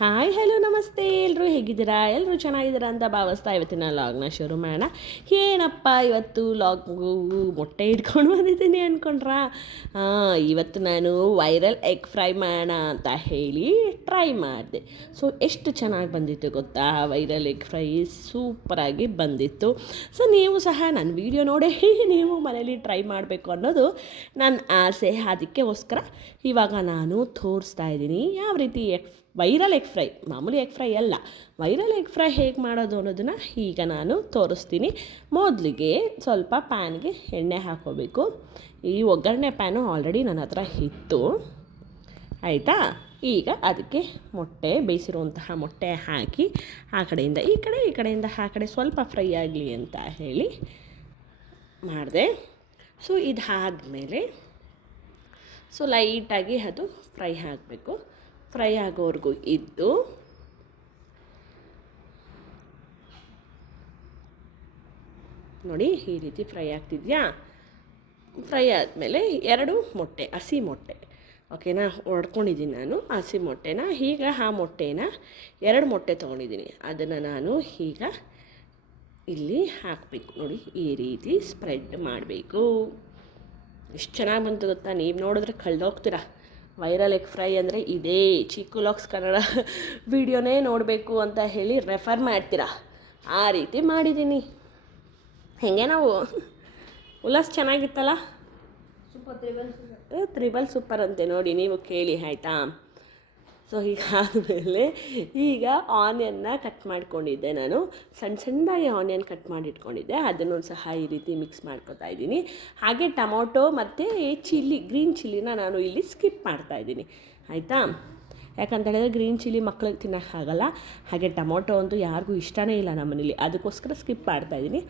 Hi hello ನಮಸ್ತೆ ಎಲ್ಲರೂ ಹೇಗಿದ್ದೀರಾ? ಎಲ್ಲರೂ ಚೆನ್ನಾಗಿದ್ದೀರಾ ಅಂತ ಭಾವಿಸ್ತಾ ಇವತ್ತಿನ ಲಾಗ್ನ ಶುರು ಮಾಡೋಣ. ಏನಪ್ಪ ಇವತ್ತು ಲಾಗು ಮೊಟ್ಟೆ ಇಟ್ಕೊಂಡು ಬಂದಿದ್ದೀನಿ ಅಂದ್ಕೊಂಡ್ರಾ? ಇವತ್ತು ನಾನು ವೈರಲ್ ಎಗ್ ಫ್ರೈ ಮಾಡೋಣ ಅಂತ ಹೇಳಿ ಟ್ರೈ ಮಾಡಿದೆ. ಸೊ ಎಷ್ಟು ಚೆನ್ನಾಗಿ ಬಂದಿತ್ತು ಗೊತ್ತಾ? ವೈರಲ್ ಎಗ್ ಫ್ರೈ ಸೂಪರಾಗಿ ಬಂದಿತ್ತು. ಸೊ ನೀವು ಸಹ ನನ್ನ ವೀಡಿಯೋ ನೋಡಿ ನೀವು ಮನೇಲಿ ಟ್ರೈ ಮಾಡಬೇಕು ಅನ್ನೋದು ನನ್ನ ಆಸೆ. ಅದಕ್ಕೋಸ್ಕರ ಇವಾಗ ನಾನು ತೋರಿಸ್ತಾ ಇದ್ದೀನಿ ಯಾವ ರೀತಿ ವೈರಲ್ ಎಗ್ ಫ್ರೈ, ಮಾಮೂಲಿ ಎಗ್ ಫ್ರೈ ಅಲ್ಲ, ವೈರಲ್ ಎಗ್ ಫ್ರೈ ಹೇಗೆ ಮಾಡೋದು ಅನ್ನೋದನ್ನು ಈಗ ನಾನು ತೋರಿಸ್ತೀನಿ. ಮೊದಲಿಗೆ ಸ್ವಲ್ಪ ಪ್ಯಾನ್ಗೆ ಎಣ್ಣೆ ಹಾಕ್ಕೋಬೇಕು. ಈ ಒಗ್ಗರಣೆ ಪ್ಯಾನು ಆಲ್ರೆಡಿ ನನ್ನ ಹತ್ರ ಇತ್ತು, ಆಯಿತಾ. ಈಗ ಅದಕ್ಕೆ ಮೊಟ್ಟೆ, ಬೇಯಿಸಿರುವಂತಹ ಮೊಟ್ಟೆ ಹಾಕಿ ಆ ಕಡೆಯಿಂದ ಈ ಕಡೆ, ಈ ಕಡೆಯಿಂದ ಆ ಕಡೆ ಸ್ವಲ್ಪ ಫ್ರೈ ಆಗಲಿ ಅಂತ ಹೇಳಿ ಮಾಡಿದೆ. ಸೊ ಇದಾದಮೇಲೆ ಸೊ ಲೈಟಾಗಿ ಅದು ಫ್ರೈ ಆಗಬೇಕು. ಫ್ರೈ ಆಗೋವರೆಗೂ ಇದ್ದು ನೋಡಿ ಈ ರೀತಿ ಫ್ರೈ ಆಗ್ತಿದೆಯಾ. ಫ್ರೈ ಆದಮೇಲೆ 2 ಮೊಟ್ಟೆ, ಹಸಿ ಮೊಟ್ಟೆ, ಓಕೆನಾ, ಹೊಡ್ಕೊಂಡಿದ್ದೀನಿ ನಾನು ಹಸಿ ಮೊಟ್ಟೆನ. ಈಗ ಆ ಮೊಟ್ಟೆನ 2 ಮೊಟ್ಟೆ ತೊಗೊಂಡಿದ್ದೀನಿ, ಅದನ್ನು ನಾನು ಈಗ ಇಲ್ಲಿ ಹಾಕಬೇಕು. ನೋಡಿ ಈ ರೀತಿ ಸ್ಪ್ರೆಡ್ ಮಾಡಬೇಕು. ಎಷ್ಟು ಚೆನ್ನಾಗಿ ಬಂತು ಗೊತ್ತಾ? ನೀವು ನೋಡಿದ್ರೆ ಕಳೆದೋಗ್ತೀರಾ. ವೈರಲ್ ಎಗ್ ಫ್ರೈ ಅಂದರೆ ಇದೇ ಚಿಕ್ಕು ಲಾಗ್ಸ್ ಕನ್ನಡ ವಿಡಿಯೋನೇ ನೋಡಬೇಕು ಅಂತ ಹೇಳಿ ರೆಫರ್ ಮಾಡ್ತೀರಾ, ಆ ರೀತಿ ಮಾಡಿದ್ದೀನಿ. ಹೇಗೆ ನಾವು ಉಲ್ಲಾಸ್ ಚೆನ್ನಾಗಿತ್ತಲ್ಲ, ತ್ರಿಬಲ್ ಸೂಪರ್ ಅಂತೆ ನೋಡಿ, ನೀವು ಕೇಳಿ ಆಯಿತಾ. ಸೊ ಹೀಗಾದಮೇಲೆ ಈಗ ಆನಿಯನ್ನ ಕಟ್ ಮಾಡ್ಕೊಂಡಿದ್ದೆ ನಾನು, ಸಣ್ಣದಾಗಿ ಆನಿಯನ್ ಕಟ್ ಮಾಡಿ ಇಟ್ಕೊಂಡಿದ್ದೆ, ಅದನ್ನು ಸಹ ಈ ರೀತಿ ಮಿಕ್ಸ್ ಮಾಡ್ಕೊತಾ ಇದ್ದೀನಿ. ಹಾಗೆ ಟೊಮೊಟೊ ಮತ್ತು ಚಿಲ್ಲಿ, ಗ್ರೀನ್ ಚಿಲ್ಲಿನ ನಾನು ಇಲ್ಲಿ ಸ್ಕಿಪ್ ಮಾಡ್ತಾಯಿದ್ದೀನಿ, ಆಯಿತಾ. ಯಾಕಂತ ಹೇಳಿದ್ರೆ ಗ್ರೀನ್ ಚಿಲ್ಲಿ ಮಕ್ಳಿಗೆ ತಿನ್ನೋಕ್ಕಾಗಲ್ಲ, ಹಾಗೆ ಟೊಮೊಟೊ ಅಂತೂ ಯಾರಿಗೂ ಇಷ್ಟನೇ ಇಲ್ಲ ನಮ್ಮನೇಲಿ, ಅದಕ್ಕೋಸ್ಕರ ಸ್ಕಿಪ್ ಮಾಡ್ತಾಯಿದ್ದೀನಿ.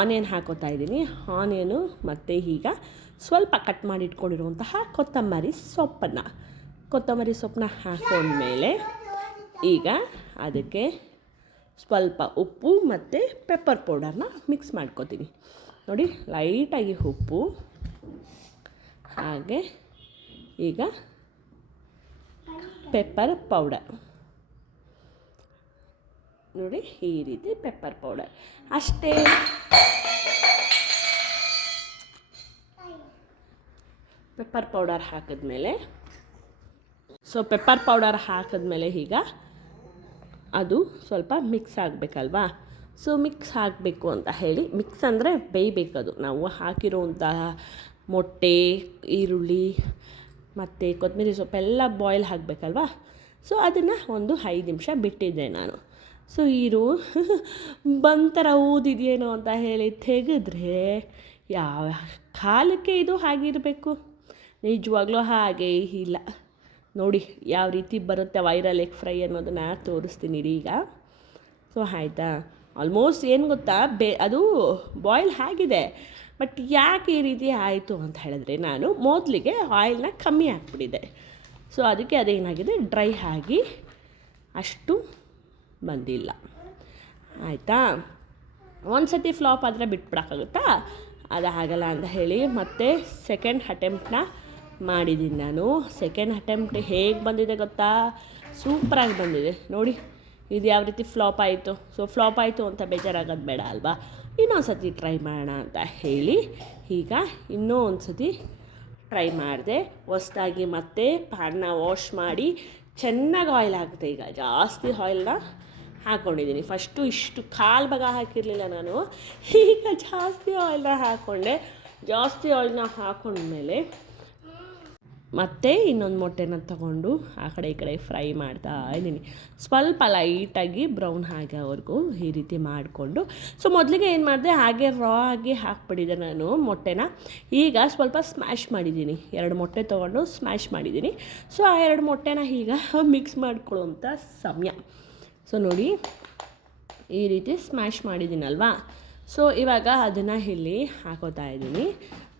ಆನಿಯನ್ ಹಾಕೋತಾ ಇದ್ದೀನಿ. ಆನಿಯನು ಮತ್ತು ಈಗ ಸ್ವಲ್ಪ ಕಟ್ ಮಾಡಿ ಇಟ್ಕೊಂಡಿರುವಂತಹ ಕೊತ್ತಂಬರಿ ಸೊಪ್ಪನ್ನ ಹಾಕೊಂಡ್ಮೇಲೆ ಈಗ ಅದಕ್ಕೆ ಸ್ವಲ್ಪ ಉಪ್ಪು ಮತ್ತು ಪೆಪ್ಪರ್ ಪೌಡರ್ನ ಮಿಕ್ಸ್ ಮಾಡ್ಕೊತೀನಿ. ನೋಡಿ ಲೈಟಾಗಿ ಉಪ್ಪು, ಹಾಗೆ ಈಗ ಪೆಪ್ಪರ್ ಪೌಡರ್, ನೋಡಿ ಈ ರೀತಿ ಪೆಪ್ಪರ್ ಪೌಡರ್ ಅಷ್ಟೇ. ಪೆಪ್ಪರ್ ಪೌಡರ್ ಹಾಕಿದ್ಮೇಲೆ ಪೆಪ್ಪರ್ ಪೌಡರ್ ಹಾಕಿದ್ಮೇಲೆ ಈಗ ಅದು ಸ್ವಲ್ಪ ಮಿಕ್ಸ್ ಆಗಬೇಕಲ್ವಾ. ಸೊ ಮಿಕ್ಸ್ ಆಗಬೇಕು ಅಂತ ಹೇಳಿ, ಮಿಕ್ಸ್ ಅಂದರೆ ಬೇಯಬೇಕದು. ನಾವು ಹಾಕಿರುವಂತಹ ಮೊಟ್ಟೆ, ಈರುಳ್ಳಿ ಮತ್ತು ಕೊತ್ತಂಬರಿ ಸೊಪ್ಪೆಲ್ಲ ಬಾಯ್ಲ್ ಆಗಬೇಕಲ್ವಾ. ಸೊ ಅದನ್ನು ಒಂದು 5 ನಿಮಿಷ ಬಿಟ್ಟಿದ್ದೆ ನಾನು. ಸೊ ಬಂತರ ಊದಿದೆಯೇನೋ ಅಂತ ಹೇಳಿ ತೆಗೆದ್ರೆ ಯಾವ ಕಾಲಕ್ಕೆ ಇದು ಹಾಗಿರಬೇಕು, ನಿಜವಾಗ್ಲೂ ಹಾಗೇ ಇಲ್ಲ. ನೋಡಿ ಯಾವ ರೀತಿ ಬರುತ್ತೆ ವೈರಲ್ ಎಗ್ ಫ್ರೈ ಅನ್ನೋದನ್ನು ತೋರಿಸ್ತೀನಿ ಈಗ. ಸೊ ಆಯಿತಾ, ಆಲ್ಮೋಸ್ಟ್ ಏನು ಗೊತ್ತಾ, ಅದು ಬಾಯ್ಲ್ ಆಗಿದೆ, ಬಟ್ ಯಾಕೆ ಈ ರೀತಿ ಆಯಿತು ಅಂತ ಹೇಳಿದ್ರೆ ನಾನು ಮೊದಲಿಗೆ ಆಯಿಲ್ನ ಕಮ್ಮಿ ಹಾಕ್ಬಿಟ್ಟಿದ್ದೆ. ಸೊ ಅದಕ್ಕೆ ಅದೇನಾಗಿದೆ, ಡ್ರೈ ಆಗಿ ಅಷ್ಟು ಬಂದಿಲ್ಲ, ಆಯಿತಾ. ಒಂದು ಸತಿ ಫ್ಲಾಪ್ ಆದರೆ ಬಿಟ್ಬಿಡೋಕ್ಕಾಗುತ್ತಾ? ಅದು ಆಗಲ್ಲ ಅಂತ ಹೇಳಿ ಮತ್ತೆ ಸೆಕೆಂಡ್ ಅಟೆಂಪ್ಟನ್ನ ಮಾಡಿದ್ದೀನಿ ನಾನು. ಸೆಕೆಂಡ್ ಅಟೆಂಪ್ಟ್ ಹೇಗೆ ಬಂದಿದೆ ಗೊತ್ತಾ? ಸೂಪರಾಗಿ ಬಂದಿದೆ ನೋಡಿ. ಇದು ಯಾವ ರೀತಿ ಫ್ಲಾಪ್ ಆಯಿತು. ಸೊ ಫ್ಲಾಪ್ ಆಯಿತು ಅಂತ ಬೇಜಾರಾಗೋದು ಬೇಡ ಅಲ್ವಾ, ಇನ್ನೊಂದು ಸತಿ ಟ್ರೈ ಮಾಡೋಣ ಅಂತ ಹೇಳಿ ಈಗ ಇನ್ನೂ ಒಂದು ಸತಿ ಟ್ರೈ ಮಾಡಿದೆ. ಹೊಸ್ದಾಗಿ ಮತ್ತೆ ಪ್ಯಾನ್ನ ವಾಶ್ ಮಾಡಿ ಚೆನ್ನಾಗಿ ಆಯಿಲ್ ಆಗುತ್ತೆ. ಈಗ ಜಾಸ್ತಿ ಆಯಿಲ್ನ ಹಾಕ್ಕೊಂಡಿದ್ದೀನಿ. ಫಸ್ಟು ಇಷ್ಟು ಕಾಲು ಭಾಗ ಹಾಕಿರಲಿಲ್ಲ ನಾನು, ಈಗ ಜಾಸ್ತಿ ಆಯಿಲ್ನ ಹಾಕ್ಕೊಂಡೆ. ಜಾಸ್ತಿ ಆಯಿಲ್ನ ಹಾಕ್ಕೊಂಡ್ಮೇಲೆ ಮತ್ತು ಇನ್ನೊಂದು ಮೊಟ್ಟೆನ ತಗೊಂಡು ಆ ಕಡೆ ಈ ಕಡೆ ಫ್ರೈ ಮಾಡ್ತಾ ಇದ್ದೀನಿ. ಸ್ವಲ್ಪ ಲೈಟಾಗಿ ಬ್ರೌನ್ ಆಗೋವರೆಗೂ ಈ ರೀತಿ ಮಾಡಿಕೊಂಡು. ಸೊ ಮೊದಲಿಗೆ ಏನು ಮಾಡಿದೆ, ಹಾಗೆ ರಾ ಆಗಿ ಹಾಕ್ಬಿಟ್ಟಿದ್ದೆ ನಾನು ಮೊಟ್ಟೆನ. ಈಗ ಸ್ವಲ್ಪ ಸ್ಮ್ಯಾಶ್ ಮಾಡಿದ್ದೀನಿ, 2 ಮೊಟ್ಟೆ ತೊಗೊಂಡು ಸ್ಮ್ಯಾಶ್ ಮಾಡಿದ್ದೀನಿ. ಸೊ ಆ 2 ಮೊಟ್ಟೆನ ಈಗ ಮಿಕ್ಸ್ ಮಾಡ್ಕೊಳ್ಳೋಂಥ ಸಮಯ. ಸೊ ನೋಡಿ ಈ ರೀತಿ ಸ್ಮ್ಯಾಶ್ ಮಾಡಿದ್ದೀನಲ್ವಾ. ಸೊ ಇವಾಗ ಅದನ್ನು ಇಲ್ಲಿ ಹಾಕೋತಾ ಇದ್ದೀನಿ,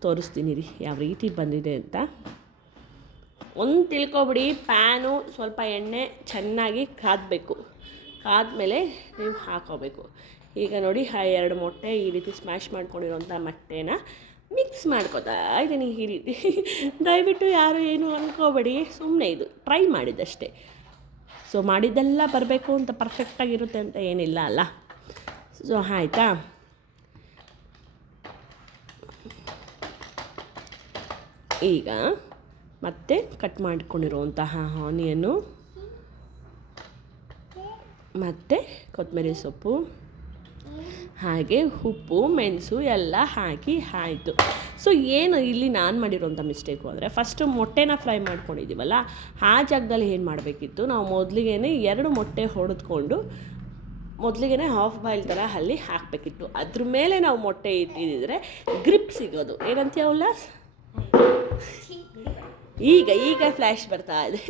ತೋರಿಸ್ತೀನಿ ರೀ ಯಾವ ರೀತಿ ಬಂದಿದೆ ಅಂತ. ಒಂದು ತಿಳ್ಕೊಬಿಡಿ, ಪ್ಯಾನು ಸ್ವಲ್ಪ ಎಣ್ಣೆ ಚೆನ್ನಾಗಿ ಕಾದಬೇಕು, ಕಾದ್ಮೇಲೆ ನೀವು ಹಾಕೋಬೇಕು. ಈಗ ನೋಡಿ ಆ 2 ಮೊಟ್ಟೆ ಈ ರೀತಿ ಸ್ಮ್ಯಾಶ್ ಮಾಡ್ಕೊಂಡಿರೋಂಥ ಮೊಟ್ಟೆನ ಮಿಕ್ಸ್ ಮಾಡ್ಕೋತಾ ಇದ್ದೀನಿ ಈ ರೀತಿ. ದಯವಿಟ್ಟು ಯಾರು ಏನು ಅಂದ್ಕೋಬೇಡಿ, ಸುಮ್ಮನೆ ಇದು ಟ್ರೈ ಮಾಡಿದ್ದಷ್ಟೇ. ಸೊ ಮಾಡಿದ್ದೆಲ್ಲ ಬರಬೇಕು ಅಂತ ಪರ್ಫೆಕ್ಟಾಗಿರುತ್ತೆ ಅಂತ ಏನಿಲ್ಲ ಅಲ್ಲ. ಸೊ ಆಯಿತಾ, ಈಗ ಮತ್ತೆ ಕಟ್ ಮಾಡಿಕೊಂಡಿರುವಂತಹ ಆನಿಯನ್ನು ಮತ್ತು ಕೊತ್ತಂಬರಿ ಸೊಪ್ಪು ಹಾಗೆ ಉಪ್ಪು ಮೆಣಸು ಎಲ್ಲ ಹಾಕಿ ಆಯಿತು. ಸೊ ಏನು ಇಲ್ಲಿ ನಾನು ಮಾಡಿರೋಂಥ ಮಿಸ್ಟೇಕು ಅಂದರೆ ಫಸ್ಟು ಮೊಟ್ಟೆನ ಫ್ರೈ ಮಾಡ್ಕೊಂಡಿದ್ದೀವಲ್ಲ, ಆ ಜಾಗದಲ್ಲಿ ಏನು ಮಾಡಬೇಕಿತ್ತು, ನಾವು ಮೊದಲಿಗೆ 2 ಮೊಟ್ಟೆ ಹೊಡೆದ್ಕೊಂಡು ಮೊದಲಿಗೆ ಹಾಫ್ ಬಾಯ್ಲ್ ಥರ ಅಲ್ಲಿ ಹಾಕಬೇಕಿತ್ತು. ಅದ್ರ ಮೇಲೆ ನಾವು ಮೊಟ್ಟೆ ಇಟ್ಟಿದ್ದರೆ ಗ್ರಿಪ್ ಸಿಗೋದು. ಏನಂತೀಯ ಉಲ್ಲಾಸ್? ಈಗ ಫ್ಲ್ಯಾಶ್ ಬರ್ತಾ ಇದೆ.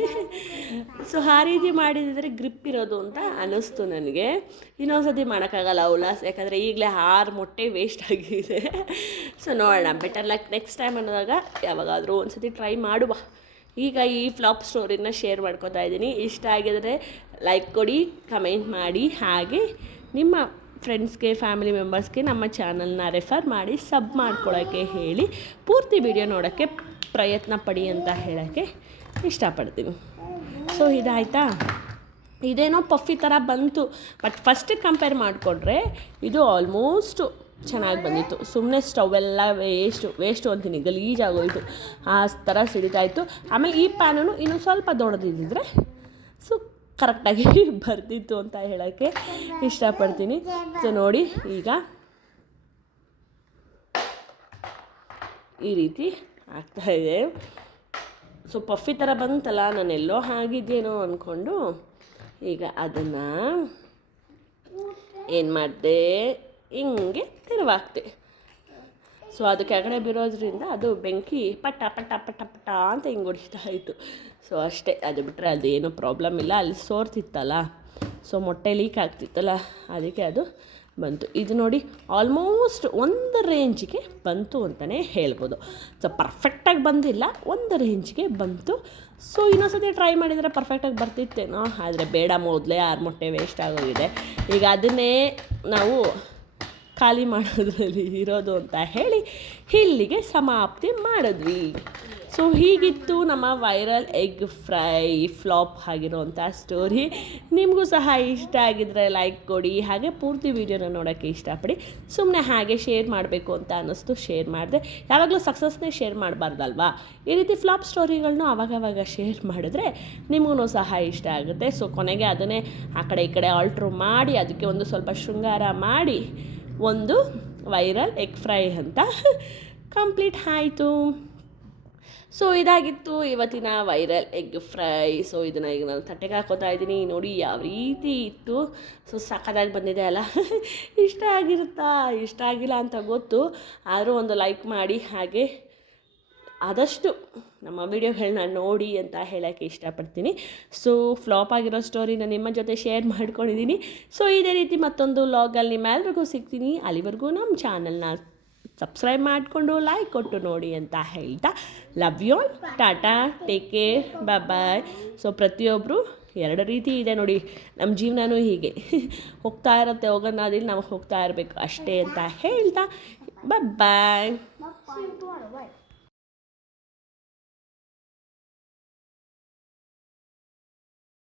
ಸೊ ಆ ರೀತಿ ಮಾಡಿದರೆ ಗ್ರಿಪ್ ಇರೋದು ಅಂತ ಅನ್ನಿಸ್ತು ನನಗೆ. ಇನ್ನೊಂದ್ಸತಿ ಮಾಡೋಕ್ಕಾಗಲ್ಲ ಉಲ್ಲಾಸ್, ಯಾಕಂದರೆ ಈಗಲೇ 6 ಮೊಟ್ಟೆ ವೇಸ್ಟ್ ಆಗಿದೆ. ಸೊ ನೋಡೋಣ, ಬೆಟರ್ ಲಕ್ ನೆಕ್ಸ್ಟ್ ಟೈಮ್ ಅನ್ನೋದಾಗ ಯಾವಾಗಾದರೂ ಒಂದ್ಸತಿ ಟ್ರೈ ಮಾಡುವ. ಈಗ ಈ ಫ್ಲಾಪ್ ಸ್ಟೋರಿನ ಶೇರ್ ಮಾಡ್ಕೊತಾ ಇದ್ದೀನಿ. ಇಷ್ಟ ಆಗಿದರೆ ಲೈಕ್ ಕೊಡಿ, ಕಮೆಂಟ್ ಮಾಡಿ, ಹಾಗೆ ನಿಮ್ಮ ಫ್ರೆಂಡ್ಸ್ಗೆ ಫ್ಯಾಮಿಲಿ ಮೆಂಬರ್ಸ್ಗೆ ನಮ್ಮ ಚಾನಲ್ನ ರೆಫರ್ ಮಾಡಿ ಸಬ್ ಮಾಡ್ಕೊಳ್ಳೋಕ್ಕೆ ಹೇಳಿ, ಪೂರ್ತಿ ವಿಡಿಯೋ ನೋಡೋಕ್ಕೆ ಪ್ರಯತ್ನ ಪಡಿ ಅಂತ ಹೇಳೋಕ್ಕೆ ಇಷ್ಟಪಡ್ತೀನಿ. ಸೊ ಇದಾಯಿತಾ, ಇದೇನೋ ಪಫಿ ಥರ ಬಂತು, ಬಟ್ ಫಸ್ಟಿಗೆ ಕಂಪೇರ್ ಮಾಡಿಕೊಂಡ್ರೆ ಇದು ಆಲ್ಮೋಸ್ಟು ಚೆನ್ನಾಗಿ ಬಂದಿತ್ತು. ಸುಮ್ಮನೆ ಸ್ಟವೆಲ್ಲ ವೇಸ್ಟು ಅಂತೀನಿ, ಗಲೀಜಾಗೋಯಿತು, ಆ ಥರ ಸಿಡಿತಾಯಿತ್ತು. ಆಮೇಲೆ ಈ ಪ್ಯಾನೂ ಇನ್ನೂ ಸ್ವಲ್ಪ ದೊಡ್ಡದಿದ್ದರೆ ಸೊ ಕರೆಕ್ಟಾಗಿ ಬರ್ತಿತ್ತು ಅಂತ ಹೇಳೋಕ್ಕೆ ಇಷ್ಟಪಡ್ತೀನಿ. ಸೊ ನೋಡಿ, ಈಗ ಈ ರೀತಿ ಆಗ್ತಾಯಿದೆ. ಸೊ ಪಫಿ ಥರ ಬಂತಲ್ಲ, ನಾನೆಲ್ಲೋ ಆಗಿದ್ದೇನೋ ಅಂದ್ಕೊಂಡು ಈಗ ಅದನ್ನು ಏನು ಮಾಡಿದೆ, ಹಿಂಗೆ ತಿರುವಾಕ್ತೆ. ಸೊ ಅದು ಕೆಳಗಡೆ ಬಿರೋದ್ರಿಂದ ಅದು ಬೆಂಕಿ ಪಟ ಪಟ ಪಟ ಪಟ ಅಂತ ಹಿಂಗೆ ಹೊಡಿತಾ ಇತ್ತು. ಸೊ ಅಷ್ಟೇ, ಅದು ಬಿಟ್ಟರೆ ಅದು ಏನೂ ಪ್ರಾಬ್ಲಮ್ ಇಲ್ಲ. ಅಲ್ಲಿ ಸೋರ್ತಿತ್ತಲ್ಲ, ಸೊ ಮೊಟ್ಟೆ ಲೀಕ್ ಆಗ್ತಿತ್ತಲ್ಲ, ಅದಕ್ಕೆ ಅದು ಬಂತು. ಇದು ನೋಡಿ ಆಲ್ಮೋಸ್ಟ್ ಒಂದು ರೇಂಜಿಗೆ ಬಂತು ಅಂತಲೇ ಹೇಳ್ಬೋದು. ಸೊ ಪರ್ಫೆಕ್ಟಾಗಿ ಬಂದಿಲ್ಲ, ಒಂದು ರೇಂಜಿಗೆ ಬಂತು. ಸೊ ಇನ್ನೊಂದ್ಸತಿ ಟ್ರೈ ಮಾಡಿದರೆ ಪರ್ಫೆಕ್ಟಾಗಿ ಬರ್ತಿತ್ತೇನೋ, ಆದರೆ ಬೇಡ, ಮೊದಲೇ 6 ಮೊಟ್ಟೆ ವೇಸ್ಟ್ ಆಗೋಗಿದೆ. ಈಗ ಅದನ್ನೇ ನಾವು ಖಾಲಿ ಮಾಡೋದ್ರಲ್ಲಿ ಇರೋದು ಅಂತ ಹೇಳಿ ಇಲ್ಲಿಗೆ ಸಮಾಪ್ತಿ ಮಾಡಿದ್ವಿ. ಸೊ ಹೀಗಿತ್ತು ನಮ್ಮ ವೈರಲ್ ಎಗ್ ಫ್ರೈ ಫ್ಲಾಪ್ ಆಗಿರೋವಂಥ ಸ್ಟೋರಿ. ನಿಮಗೂ ಸಹ ಇಷ್ಟ ಆಗಿದ್ದರೆ ಲೈಕ್ ಕೊಡಿ, ಹಾಗೆ ಪೂರ್ತಿ ವೀಡಿಯೋನ ನೋಡೋಕ್ಕೆ ಇಷ್ಟಪಡಿ. ಸುಮ್ಮನೆ ಹಾಗೆ ಶೇರ್ ಮಾಡಬೇಕು ಅಂತ ಅನ್ನಿಸ್ತು, ಶೇರ್ ಮಾಡಿದೆ. ಯಾವಾಗಲೂ ಸಕ್ಸಸ್ನೇ ಶೇರ್ ಮಾಡಬಾರ್ದಲ್ವಾ, ಈ ರೀತಿ ಫ್ಲಾಪ್ ಸ್ಟೋರಿಗಳನ್ನೂ ಆವಾಗವಾಗ ಶೇರ್ ಮಾಡಿದ್ರೆ ನಿಮಗೂ ಸಹ ಇಷ್ಟ ಆಗುತ್ತೆ. ಸೊ ಕೊನೆಗೆ ಅದನ್ನೇ ಆ ಕಡೆ ಈ ಕಡೆ ಆಲ್ಟ್ರು ಮಾಡಿ, ಅದಕ್ಕೆ ಒಂದು ಸ್ವಲ್ಪ ಶೃಂಗಾರ ಮಾಡಿ ಒಂದು ವೈರಲ್ ಎಗ್ ಫ್ರೈ ಅಂತ ಕಂಪ್ಲೀಟ್ ಆಯಿತು. ಸೊ ಇದಾಗಿತ್ತು ಇವತ್ತಿನ ವೈರಲ್ ಎಗ್ ಫ್ರೈ. ಸೊ ಇದನ್ನು ಈಗ ನಾನು ತಟ್ಟೆಗೆ ಹಾಕೋತಾ ಇದ್ದೀನಿ. ನೋಡಿ ಯಾವ ರೀತಿ ಇತ್ತು. ಸೊ ಸಖತ್ತಾಗಿ ಬಂದಿದೆ ಅಲ್ಲ. ಇಷ್ಟ ಆಗಿರುತ್ತಾ, ಇಷ್ಟ ಆಗಿಲ್ಲ ಅಂತ ಗೊತ್ತು, ಆದರೂ ಒಂದು ಲೈಕ್ ಮಾಡಿ, ಹಾಗೆ ಆದಷ್ಟು ನಮ್ಮ ವಿಡಿಯೋಗಳನ್ನ ನೋಡಿ ಅಂತ ಹೇಳೋಕ್ಕೆ ಇಷ್ಟಪಡ್ತೀನಿ. ಸೊ ಫ್ಲಾಪ್ ಆಗಿರೋ ಸ್ಟೋರಿನ ನಿಮ್ಮ ಜೊತೆ ಶೇರ್ ಮಾಡ್ಕೊಂಡಿದ್ದೀನಿ. ಸೊ ಇದೇ ರೀತಿ ಮತ್ತೊಂದು ವ್ಲಾಗಲ್ಲಿ ನಿಮ್ಮೆಲ್ರಿಗೂ ಸಿಗ್ತೀನಿ. ಅಲ್ಲಿವರೆಗೂ ನಮ್ಮ ಚಾನಲ್ನ ಸಬ್ಸ್ಕ್ರೈಬ್ ಮಾಡಿಕೊಂಡು ಲೈಕ್ ಕೊಟ್ಟು ನೋಡಿ ಅಂತ ಹೇಳ್ತಾ, love you all, tata, take care, bye. So ಪ್ರತಿಯೊಬ್ಬರು 2 ರೀತಿ ಇದೆ ನೋಡಿ, ನಮ್ಮ ಜೀವನವೂ ಹೀಗೆ ಹೋಗ್ತಾ ಇರುತ್ತೆ, ಹೋಗೋಣಾದಿಲ್ಲಿ ನಾವು ಹೋಗ್ತಾ ಇರಬೇಕು ಅಷ್ಟೇ ಅಂತ ಹೇಳ್ತಾ ಬಾಯ್.